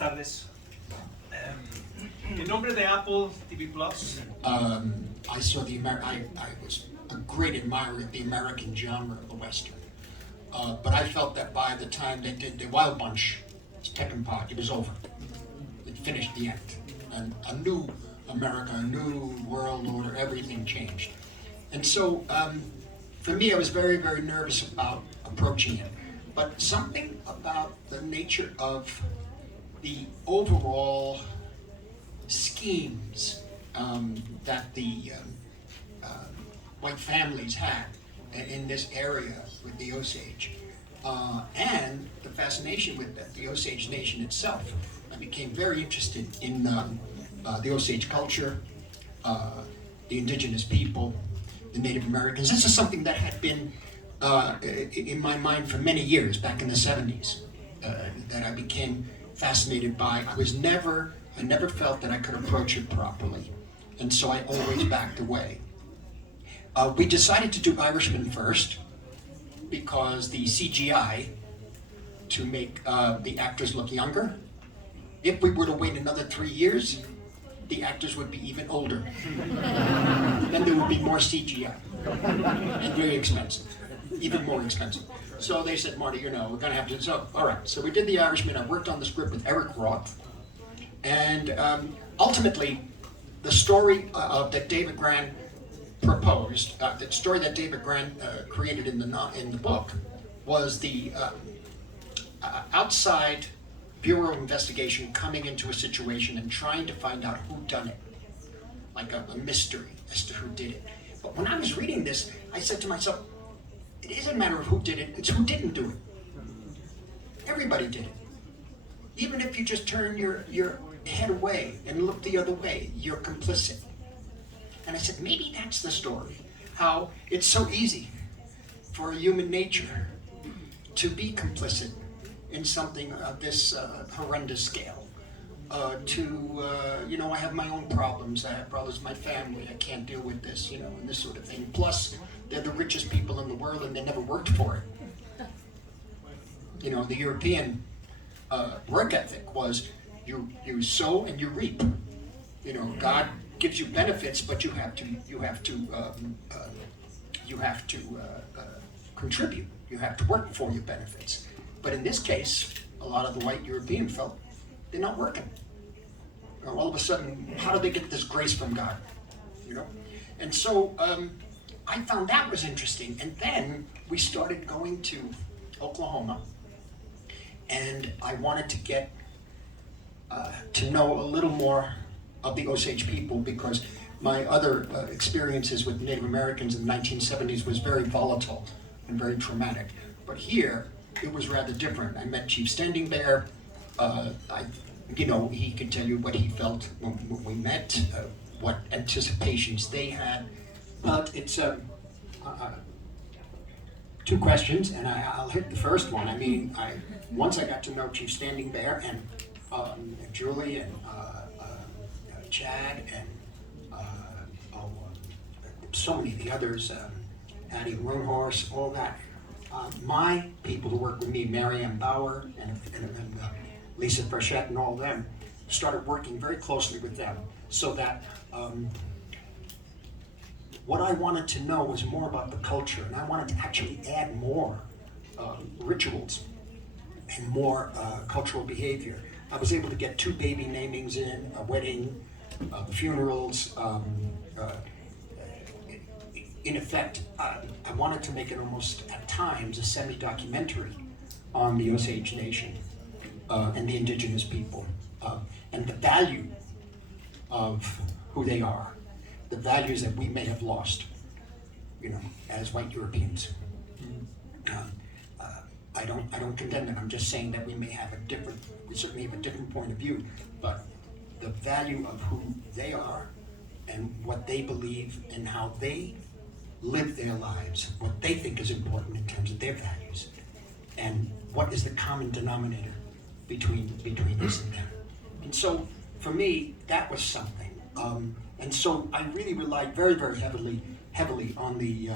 tardes. En nombre de Apple TV Plus. I saw I was a great admirer of the American genre of the Western. But I felt that by the time they did the Wild Bunch, Peckinpah, it was over. It finished the end. And a new America, a new world order, everything changed. And so, for me, I was very, very nervous about approaching it. But something about the nature of the overall schemes that the white families had in this area with the Osage, and the fascination with the Osage Nation itself. I became very interested in the Osage culture, the indigenous people, the Native Americans. This is something that had been in my mind for many years, back in the 70s, that I became fascinated by. I never felt that I could approach it properly, and so I always backed away. We decided to do Irishman first because the CGI to make the actors look younger. If we were to wait another 3 years, the actors would be even older. Then there would be more CGI and very expensive, even more expensive. So they said, Marty, we're gonna have to, so, all right. So we did The Irishman. I worked on the script with Eric Roth. And ultimately, the story that David Gran proposed, the story that David Gran created in the book, was the outside Bureau of Investigation coming into a situation and trying to find out who done it, like a mystery as to who did it. But when I was reading this, I said to myself, it isn't a matter of who did it, it's who didn't do it. Everybody did it. Even if you just turn your head away and look the other way, you're complicit. And I said, maybe that's the story, how it's so easy for human nature to be complicit in something of this horrendous scale. I have my own problems, I have brothers in my family, I can't deal with this, and this sort of thing. Plus, they're the richest people in the world and they never worked for it. The European work ethic was you sow and you reap. God gives you benefits, but you have to contribute. You have to work for your benefits. But in this case, a lot of the white European felt they're not working. All of a sudden, how do they get this grace from God? And so I found that was interesting. And then we started going to Oklahoma, and I wanted to get to know a little more of the Osage people, because my other experiences with Native Americans in the 1970s was very volatile and very traumatic. But here, it was rather different. I met Chief Standing Bear. He could tell you what he felt when we met, what anticipations they had. But it's two questions, and I'll hit the first one. Once I got to know Chief Standing Bear and Julie and Chad and so many of the others, Addie Roanhorse, all that. My people who work with me, Mary Ann Bauer and Lisa Frechette and all of them, started working very closely with them, so that what I wanted to know was more about the culture, and I wanted to actually add more rituals and more cultural behavior. I was able to get 2 baby namings in, a wedding, funerals. In effect, I wanted to make it almost, at times, a semi-documentary on the Osage Nation and the indigenous people, and the value of who they are, the values that we may have lost, as white Europeans. I don't condemn it. I'm just saying that we certainly have a different point of view, but the value of who they are and what they believe and how they live their lives, what they think is important in terms of their values, and what is the common denominator between us and them. And so, for me, that was something. And so I really relied very, very heavily on the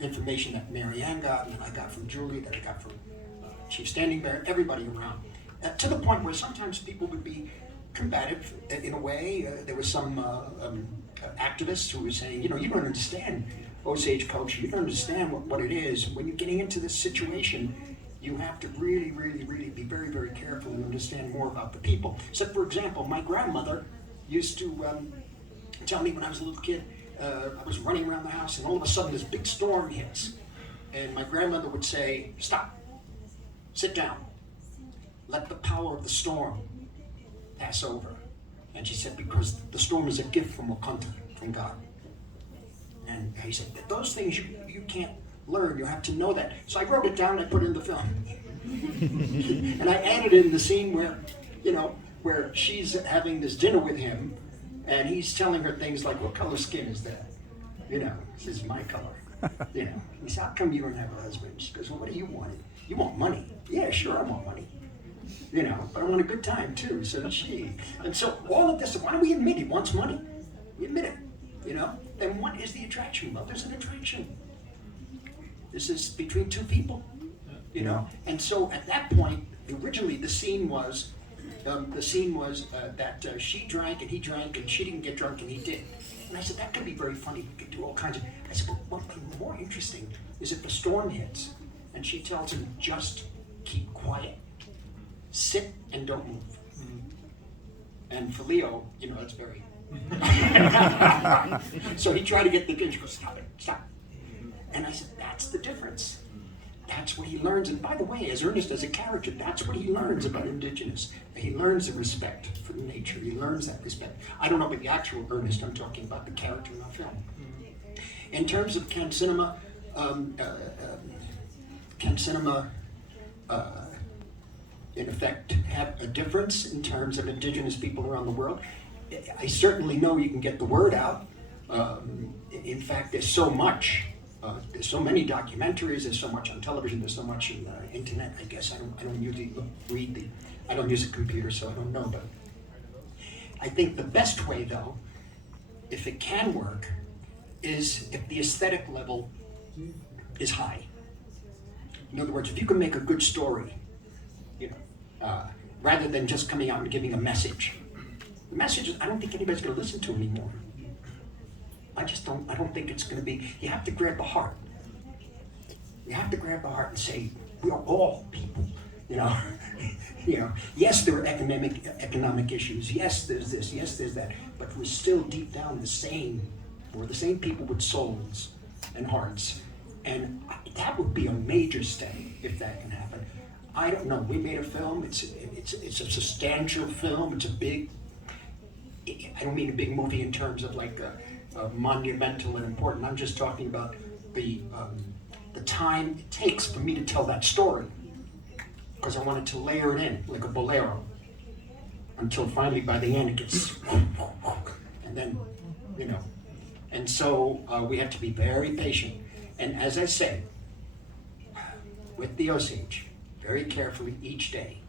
information that Mary Ann got, and I got from Julie, that I got from Chief Standing Bear, everybody around. to the point where sometimes people would be combative in a way. There was some activists who were saying, you know, you don't understand Osage culture, you don't understand what it is. When you're getting into this situation, you have to really, really, really be very, very careful and understand more about the people. So, for example, my grandmother used to tell me when I was a little kid, I was running around the house and all of a sudden this big storm hits. And my grandmother would say, stop, sit down, let the power of the storm pass over. And she said, because the storm is a gift from Wakanda, from God. And he said, those things you can't learn, you have to know that. So I wrote it down and I put it in the film. And I added in the scene where, you know, where she's having this dinner with him and he's telling her things like, what color skin is that? You know, this is my color. You know, he said, how come you don't have a husband? She goes, well, what do you want? You want money? Yeah, sure, I want money. You know, but I want a good time too, so did she. And so all of this, why do we admit he wants money? We admit it, you know? Then what is the attraction? Well, there's an attraction. This is between two people, you know? And so at that point, originally the scene was that she drank and he drank and she didn't get drunk and he did. And I said, that could be very funny. We could do all kinds of, I said, but what's more interesting is if the storm hits and she tells him, just keep quiet, sit and don't move. And for Leo, you know, that's very, so he tried to get the kid, she goes, stop it, stop. And I said, that's the difference. That's what he learns. And by the way, as Ernest as a character, that's what he learns about Indigenous. He learns the respect for nature. He learns that respect. I don't know about the actual Ernest, I'm talking about the character in the film. In terms of can cinema in effect have a difference in terms of Indigenous people around the world? I certainly know you can get the word out. In fact, there's so much. There's so many documentaries, there's so much on television, there's so much in the internet. I guess I don't usually I don't use a computer, so I don't know. But I think the best way, though, if it can work, is if the aesthetic level is high. In other words, if you can make a good story, you know, rather than just coming out and giving a message. The message, I don't think anybody's going to listen to anymore. I don't think it's going to be, you have to grab the heart. You have to grab the heart and say, we are all people, you know. You know, yes, there are economic issues. Yes, there's this. Yes, there's that. But we're still deep down the same. We're the same people with souls and hearts. And that would be a major step if that can happen. I don't know. We made a film. It's a substantial film. It's a big, I don't mean a big movie in terms of like monumental and important. I'm just talking about the time it takes for me to tell that story, because I wanted to layer it in like a bolero until finally by the end it gets and then, you know. And so we have to be very patient. And as I say, with the Osage, very carefully each day.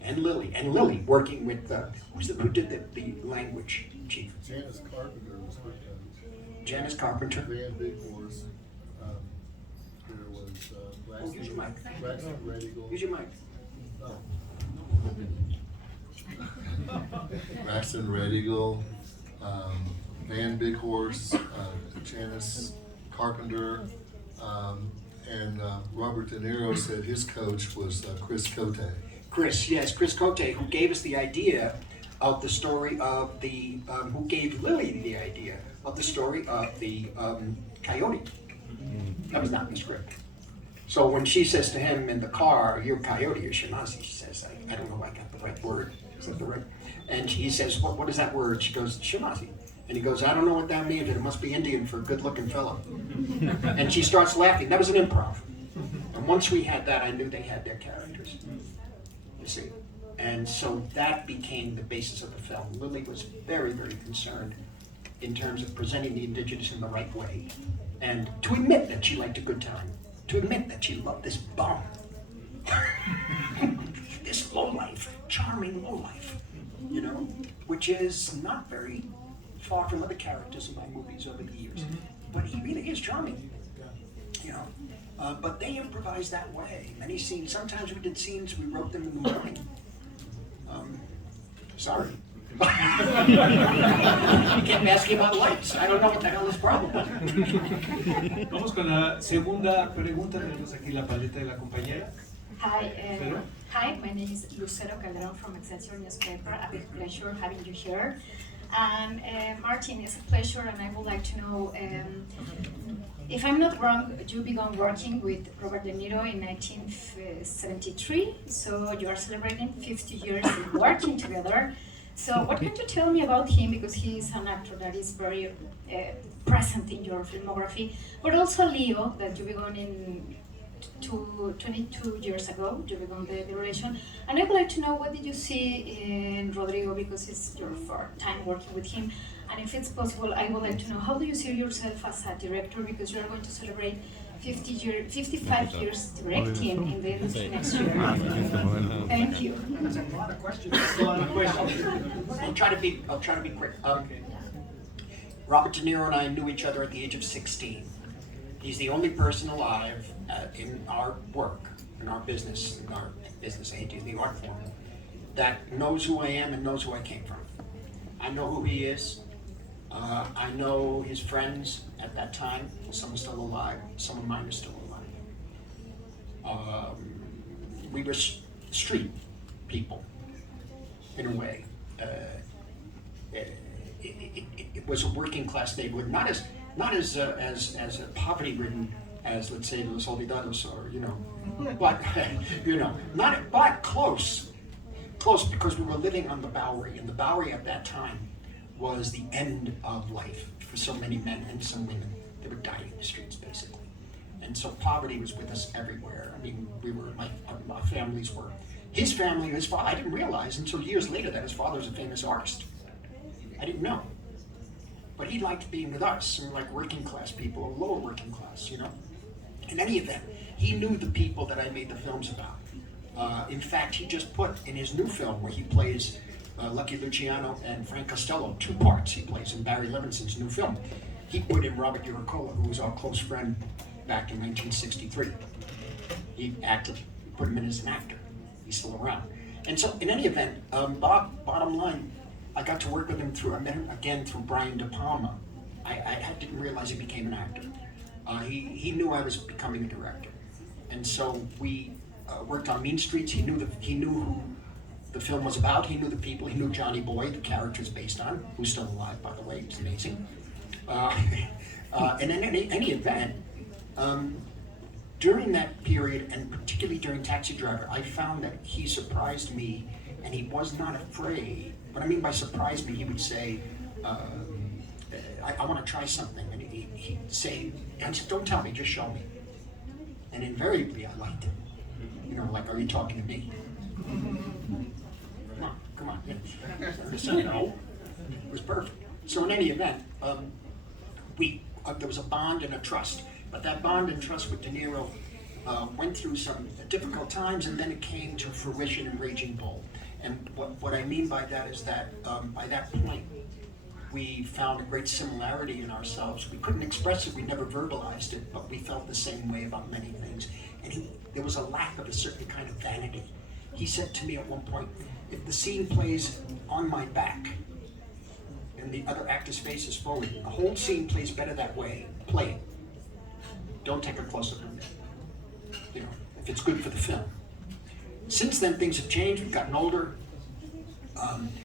And Lily working with, who did the language, Chief? Janice Carpenter was with them. Janice Carpenter. Van Big Horse. There was Use your mic. Braxton Redigal. Use your mic. Braxton Redigal, Van Big Horse, Janice Carpenter, and Robert De Niro said his coach was Chris Cote. Chris Cote, who gave us the idea of the story of the, who gave Lily the idea of the story of the coyote. That was not in the script. So when she says to him in the car, you're coyote or Shemasi, she says, I don't know if I got the right word. Is that the right? And he says, what is that word? She goes, Shemasi. And he goes, I don't know what that means, but it must be Indian for a good-looking fellow. And she starts laughing. That was an improv. And once we had that, I knew they had their characters. You see? And so that became the basis of the film. Lily was very, very concerned in terms of presenting the Indigenous in the right way. And to admit that she liked a good time. To admit that she loved this bum. This lowlife, charming lowlife, you know, which is not very far from other characters in my movies over the years. But he really is charming, you know. But they improvised that way. Many scenes, sometimes we did scenes, we wrote them in the morning. Sorry. You kept asking about lights. I don't know what the hell his problem was. Vamos con la segunda pregunta. Tenemos aquí la paleta de la compañera. Hi, my name is Lucero Calderon from Excelsior newspaper. A big pleasure having you here. And Martin, it's a pleasure, and I would like to know, if I'm not wrong, you began working with Robert De Niro in 1973, so you are celebrating 50 years working together. So what can you tell me about him, because he is an actor that is very present in your filmography, but also Leo, that you began in 22 years ago, you began the relation. And I would like to know, what did you see in Rodrigo, because it's your first time working with him, and if it's possible, I would like to know, how do you see yourself as a director, because you are going to celebrate 55 years directing in the industry next year. Thank you. That's a lot of questions. I'll try to be quick. Robert De Niro and I knew each other at the age of 16. He's the only person alive in our work, in our business, I hate to use the art form, that knows who I am and knows who I came from. I know who he is. I know his friends at that time. Some are still alive. Some of mine are still alive. We were street people, in a way. It was a working class neighborhood, not as poverty-ridden as, let's say, Los Olvidados, or but but close, because we were living on the Bowery, and the Bowery at that time was the end of life for so many men and some women. They were dying in the streets, basically, and so poverty was with us everywhere. I mean, our families were. His family, his father. I didn't realize until years later that his father was a famous artist. I didn't know. But he liked being with us, and like working class people, or lower working class, In any event, he knew the people that I made the films about. In fact, he just put in his new film, where he plays Lucky Luciano and Frank Costello, 2 parts he plays in Barry Levinson's new film. He put in Robert Uricola, who was our close friend back in 1963. He put him in as an actor. He's still around. And so, in any event, bottom line, I got to work with him I met him again through Brian De Palma. I didn't realize he became an actor. He knew I was becoming a director. And so we worked on Mean Streets. He knew who the film was about. He knew the people. He knew Johnny Boy, the character it's based on, who's still alive, by the way. He's amazing. And in any event, during that period, and particularly during Taxi Driver, I found that he surprised me, and he was not afraid. What I mean by surprise me, he would say, I want to try something. And he'd say, I said, don't tell me, just show me. And invariably, I liked it. Like, are you talking to me? Come on. I said, no. It was perfect. So in any event, there was a bond and a trust. But that bond and trust with De Niro went through some difficult times, and then it came to fruition in Raging Bull. And what I mean by that is that by that point, we found a great similarity in ourselves. We couldn't express it, we never verbalized it, but we felt the same way about many things. And there was a lack of a certain kind of vanity. He said to me at one point, if the scene plays on my back and the other actor's face is forward, the whole scene plays better that way, play it. Don't take a close-up of it. If it's good for the film. Since then, things have changed. We've gotten older.